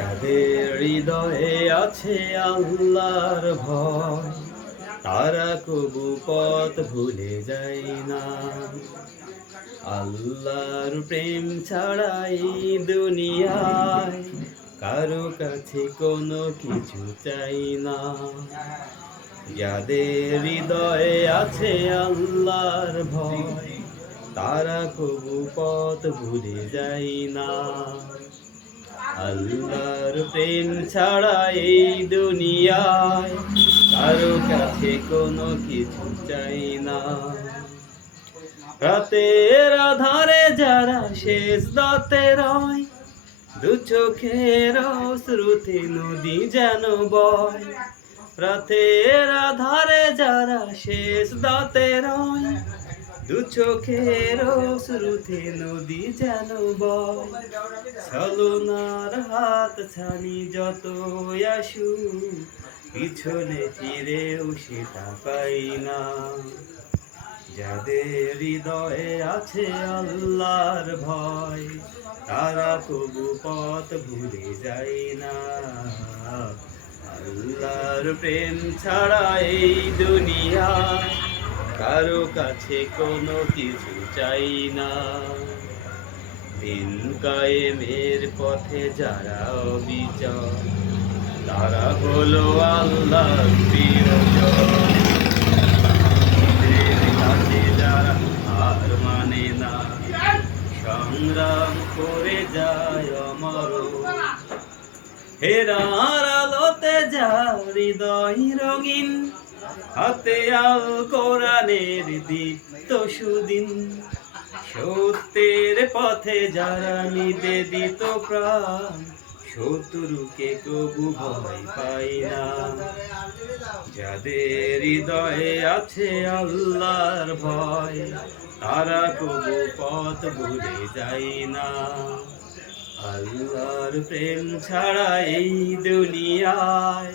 যাদের হৃদয়ে আছে আল্লাহর ভয়, তারা কবু পথ ভুলে যায় না। আল্লাহর প্রেম ছাড়াই দুনিয়ায় কারও কাছে কোনো কিছু চাই না। যাদের হৃদয়ে আছে আল্লাহর ভয়, তারা কবু পথ ভুলে যায় না। আল্লাহর প্রেম ছাড়া এই দুনিয়ায় কারও কাছে কোনো কিছু চাই না। রাতের আধারে যারা শেষ দাতে রয়, দু চোখের শ্রুতি নদী যেন বয়। রাতের আধারে যারা শেষ দাতে রয় দু চোখের শ্রুতি নদী যেন ছলনার হাত ছানি যত আসু, পিছনে ফিরেও সেটা পাই না। যাদের হৃদয়ে আছে আল্লাহর ভয়, তারা কবু পথ ভুলে যায় না। আল্লাহর প্রেম ছাড়া এই দুনিয়া কারও কাছে কোনো কিছু চাই না। দিন কায়েমের পথে যারা অবিচল, তারা হলো আল্লাহ যারা আর মানে না, সংগ্রাম করে যায় অমর। হেরার আলোতে যা হৃদয় রঙিন হাতে আল কোরআনের দীপ্ত সুদিন। সত্যের পথে যারা নিবেদিত প্রাণ, শত্রুকে কবু ভয় পাই না। যাদের হৃদয়ে আছে আল্লাহর ভয়, তারা কবু পথ ভুলে যায় না। আল্লাহর প্রেম ছাড়া এই দুনিয়ায়